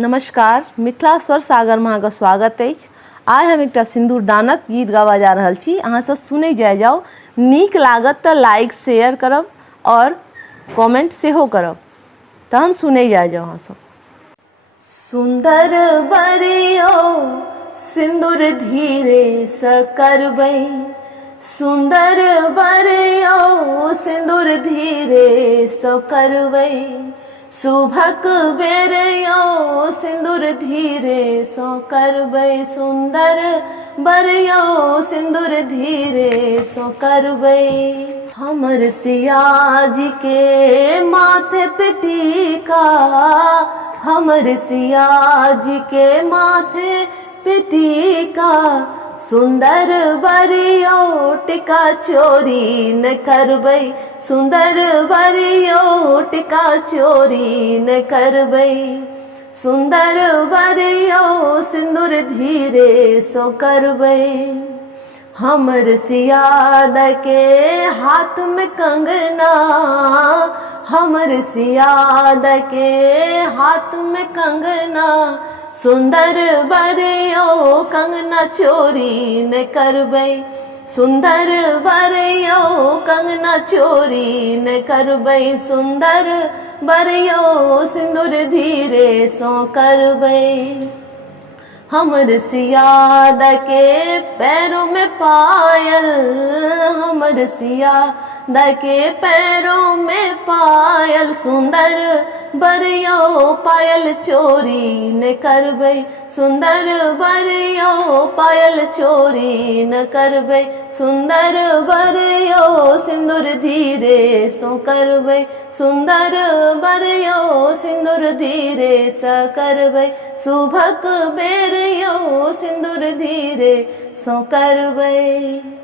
नमस्कार, मिथिला स्वर सागर में अहाँके स्वागत अछि। आइ हम एकटा सिंदूर दानक गीत गावा जा रहल छी। अहाँ सब सुनै जाओ, नीक लागत तऽ लाइक शेयर करब और कमेंट सेहो करब। तहन सुनै जाओ अहाँ सब। सुंदर बरियो सिंदूर धीरे सँ करबै, सुंदर बरियो सिंदूर धीरे सँ करबै, शुभक बेरयो सिंदूर धीरे सँ करबै, सुंदर बरियो सिंदूर धीरे सँ करबै। हमर सिया जी के माथे पे टीका, हमर सिया जी के माथे पे टीका, सुंदर बरियो टिका चोरी न करबै, सुंदर बरियो टिका चोरी न करबै, सुंदर बरियो सिंदूर धीरे सँ करबै। हमर सियाद के हाथ में कंगना, हमर सियाद के हाथ में कंगना, सुंदर बरियो कंगना चोरी न करबै, सुंदर बरियो कंगना चोरी न करबै, सुंदर बरियो सिंदूर धीरे सँ करबै। हमर सियाद के पैरों में पायल, हमर सियाद के पैरों में पायल, सुंदर बरियो पायल चोरी न करबै, सुंदर बरियो पायल चोरी न करबै, सुंदर बरियो सिंदूर धीरे सँ करबै, सुंदर बरियो सिंदूर धीरे सँ करबै, शुभक बेरियो सिंदूर धीरे सँ करबै।